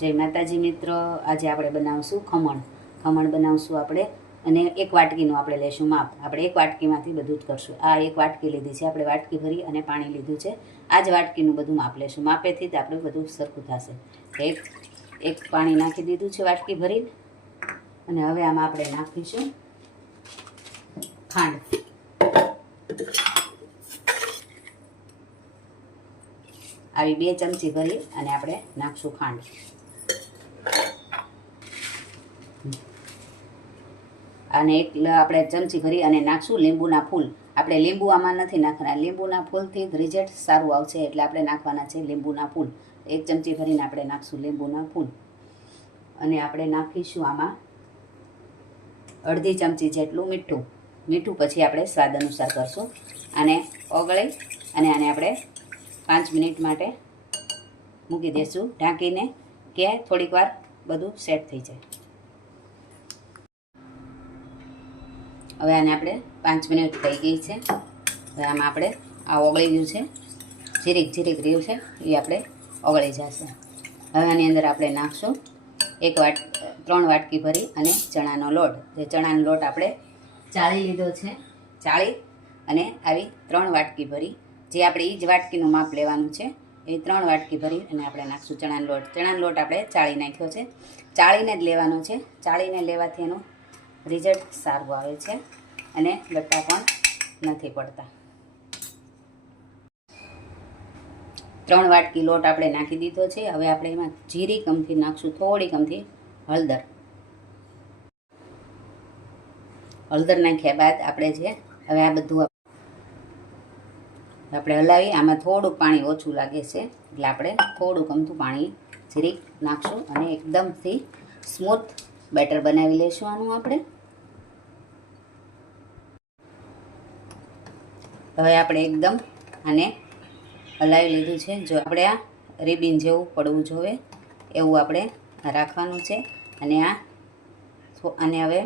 જય માતાજી મિત્રો, આજે આપણે બનાવશું ખમણ. ખમણ બનાવશું આપણે, અને એક વાટકીનું આપણે લેશું માપ. આપણે એક વાટકીમાંથી બધું જ કરશું. આ એક વાટકી લીધી છે આપણે, વાટકી ભરી અને પાણી લીધું છે. આ જ વાટકીનું બધું માપ લેશું. માપેથી જ આપણે બધું સરખું થશે. એક પાણી નાખી દીધું છે વાટકી ભરી, અને હવે આમાં આપણે નાખીશું ખાંડ. આવી 2 ચમચી ભરી અને આપણે નાખશું ખાંડ. અને એક આપણે ચમચી ભરી અને નાખશું લીંબુના ફૂલ. આપણે લીંબુ આમાં નથી નાખવાના. લીંબુના ફૂલથી રિઝલ્ટ સારું આવશે, એટલે આપણે નાખવાના છે લીંબુના ફૂલ. 1 ચમચી ભરીને આપણે નાખશું લીંબુના ફૂલ. અને આપણે નાખીશું આમાં અડધી ચમચી જેટલું મીઠું. પછી આપણે સ્વાદ અનુસાર કરશું. આને ઓગળી અને આને આપણે 5 મિનિટ માટે મૂકી દઈશું ઢાંકીને, કે થોડીક વાર બધું સેટ થઈ જાય. હવે આને આપણે 5 મિનિટ થઈ ગઈ છે. હવે આમાં આપણે આ ઓગળી ગયું છે, જીરીક રહ્યું છે, એ આપણે ઓગળી જશે. હવે આની અંદર આપણે નાખશું 3 વાટકી ભરી અને ચણાનો લોટ. જે ચણાનો લોટ આપણે ચાળી લીધો છે, ચાળી અને આવી 3 વાટકી ભરી, જે આપણે એ જ વાટકીનું માપ લેવાનું છે. એ 3 વાટકી ભરી અને આપણે નાખશું ચણાનો લોટ. ચણાનો લોટ આપણે ચાળી નાખ્યો છે, ચાળીને જ લેવાનો છે. ચાળીને લેવાથી એનું રિઝલ્ટ સારું આવે છે અને ગટ્ટા પણ નથી પડતા. 3 વાટકી લોટ આપણે નાખી દીધો છે. હવે આપણે એમાં જીરી કમથી નાખશું, થોડી કમથી હળદર નાખ્યા બાદ આપણે હવે આ બધું આપણે હલાવી. આમાં થોડુંક પાણી ઓછું લાગે છે, એટલે આપણે થોડુંક અમથું પાણી જીરીક નાખશું અને એકદમથી સ્મૂથ બેટર બનાવી લઈશું આનું આપણે. હવે આપણે એકદમ આને હલાવી લીધું છે. જો આપણે આ રિબિન જેવું પડવું જોઈએ એવું આપણે રાખવાનું છે. અને આને હવે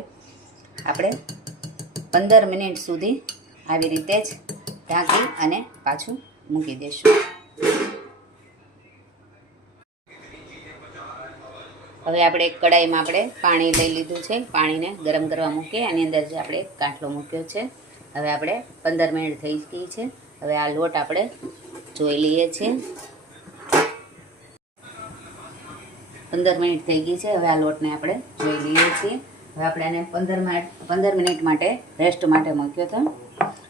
આપણે 15 મિનિટ સુધી આવી રીતે જ ઢાંકી અને પાછું મૂકી દઈશું. હવે આપણે એક કડાઈમાં આપણે પાણી લઈ લીધું છે. પાણીને ગરમ કરવા મૂકીએ. આની અંદર જે આપણે કાંઠલો મૂક્યો છે. હવે આપણે 15 મિનિટ થઈ ગઈ છે. હવે આ લોટ આપણે જોઈ લઈએ છીએ. 15 મિનિટ થઈ ગઈ છે. હવે આ લોટને આપણે જોઈ લઈએ છીએ. હવે આપણે આને 15 મિનિટ માટે રેસ્ટ માટે મૂક્યો હતો.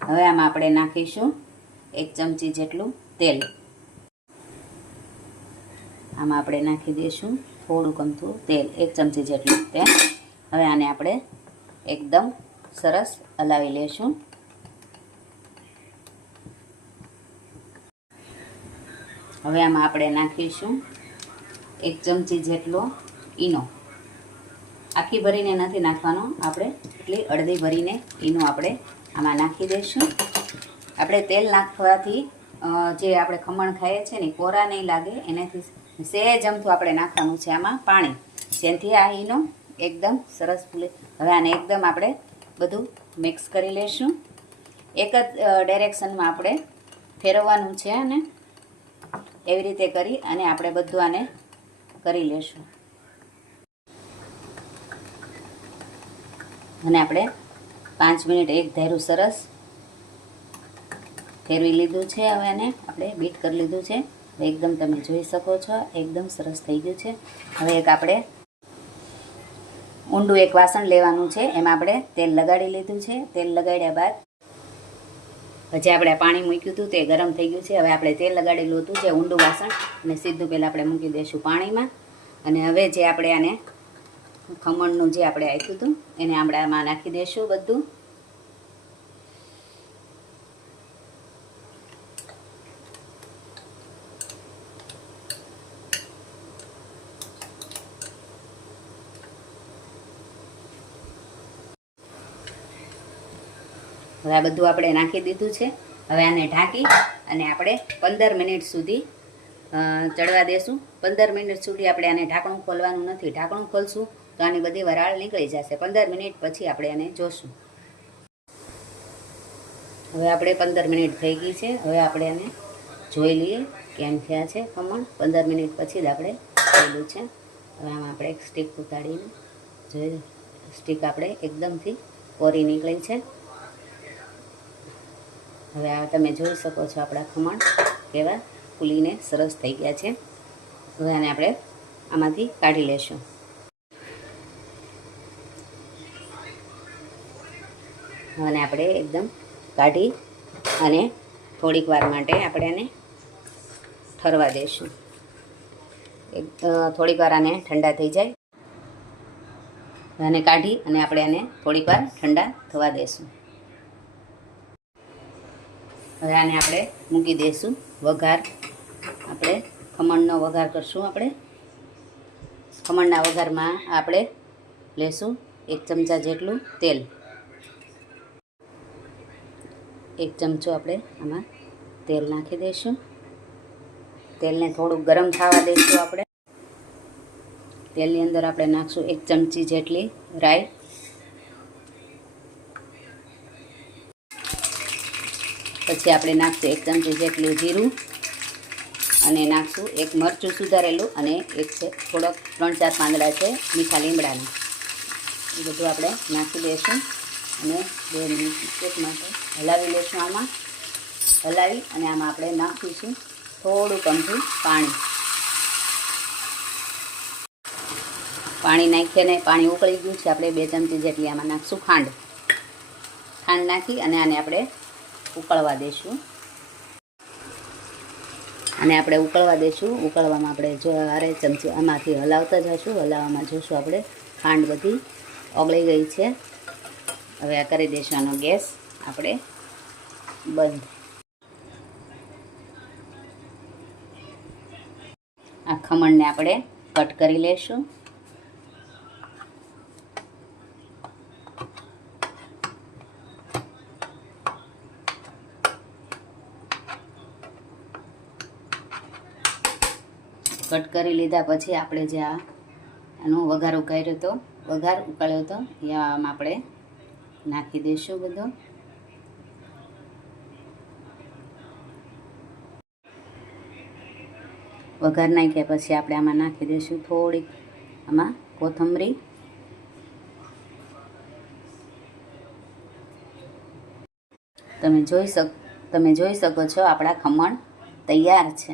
હવે આમાં આપણે નાખીશું 1 ચમચી જેટલું તેલ. આમાં આપણે નાખી દઈશું થોડુંક અમથું તેલ, 1 ચમચી જેટલું તેલ. હવે આને આપણે એકદમ સરસ હલાવી લેશું. હવે આમાં આપણે નાખીશું 1 ચમચી જેટલો ઈનો. આખી ભરીને નથી નાખવાનો આપણે, એટલી અડધી ભરીને ઈનો આપણે આમાં નાખી દઈશું. આપણે તેલ નાખવાથી જે આપણે ખમણ ખાઈએ છીએ ને કોરા નહીં લાગે, એનાથી સહેજ અમથું આપણે નાખવાનું છે આમાં પાણી, જેનાથી આ ઈનો એકદમ સરસ ફૂલે. હવે આને એકદમ આપણે બધું મિક્સ કરી લઈશું. એક જ ડાયરેક્શનમાં આપણે ફેરવવાનું છે, અને એવી રીતે કરી અને આપણે બધું આને કરી લઈશું. અને આપણે 5 મિનિટ એક ધાર્યું સરસ ફેરવી લીધું છે. હવે આને આપણે બીટ કરી લીધું છે. એકદમ તમે જોઈ શકો છો એકદમ સરસ થઈ ગયું છે. હવે આપણે ઊંડું એક વાસણ લેવાનું છે. એમાં આપણે તેલ લગાડી લીધું છે. તેલ લગાડ્યા બાદ પછી આપણે પાણી મૂક્યું હતું તે ગરમ થઈ ગયું છે. હવે આપણે તેલ લગાડેલું હતું જે ઊંડું વાસણ, અને સીધું પહેલાં આપણે મૂકી દઈશું પાણીમાં. અને હવે જે આપણે આને ખમણનું જે આપણે આપ્યું હતું એને આપણે આમાં નાખી દઈશું બધું. હવે આ બધું આપણે નાખી દીધું છે. હવે આને ઢાંકી અને આપણે 15 મિનિટ સુધી ચડવા દેશું. 15 મિનિટ સુધી આપણે આને ઢાંકણું ખોલવાનું નથી. ઢાંકણું ખોલશું તો આની બધી વરાળ નીકળી જશે. 15 મિનિટ પછી આપણે આને જોશું. હવે આપણે 15 મિનિટ થઈ ગઈ છે. હવે આપણે આને જોઈ લઈએ કેમ થયા છે ખમણ. 15 મિનિટ પછી જ આપણે જોયેલું છે. હવે આમાં આપણે એક સ્ટીક ઉતારીને જોઈએ, સ્ટીક આપણે એકદમથી કોરી નીકળી છે. હવે આ તમે જોઈ શકો છો આપણા ખમણ કેવા ફૂલીને સરસ થઈ ગયા છે. હવે આને આપણે આમાંથી કાઢી લેશું. હવે આપણે એકદમ કાઢી અને થોડીક વાર માટે આપણે આને ઠરવા દઈશું. થોડીક વાર આને ઠંડા થઈ જાય આને કાઢી અને આપણે આને થોડીક વાર ઠંડા થવા દઈશું. હવે આને આપણે મૂકી દઈશું વઘાર. આપણે ખમણનો વઘાર કરશું. આપણે ખમણના વઘારમાં આપણે લેશું 1 ચમચા જેટલું તેલ. 1 ચમચો આપણે આમાં તેલ નાખી દઈશું. તેલને થોડું ગરમ થવા દઈશું. આપણે તેલની અંદર આપણે નાખશું 1 ચમચી જેટલી રાઈ. પછી આપણે નાખશું 1 ચમચી જેટલું જીરું અને નાખશું 1 મરચું સુધારેલું અને એક છે થોડોક 3-4 પાંદડા છે મીઠા લીમડાના. એ બધું આપણે નાખી દઈશું અને 2 મિનિટ માટે હલાવી લઈશું. આમાં હલાવી અને આમાં આપણે નાખીશું થોડું અમથું પાણી નાખીને પાણી ઉકળી ગયું છે. આપણે 2 ચમચી જેટલી આમાં નાખશું ખાંડ નાખી અને આને આપણે ઉકળવા દઈશું. અને આપણે ઉકળવા દઈશું. ઉકળવામાં આપણે જો આરે ચમચી આમાંથી હલાવતા જઈશું. હલાવવામાં જોઈશું આપણે ખાંડ બધી ઓગળી ગઈ છે. હવે આ કરી દઈશું આનો ગેસ આપણે બંધ. આ ખમણને આપણે કટ કરી લઈશું. કટ કરી લીધા પછી આપણે જે આનો વઘાર ઉકાળ્યો હતો એ આમાં આપણે નાખી દઈશું બધો. વઘાર નાખ્યા પછી આપણે આમાં નાખી દઈશું થોડીક આમાં કોથમરી. તમે જોઈ શકો છો આપણા ખમણ તૈયાર છે.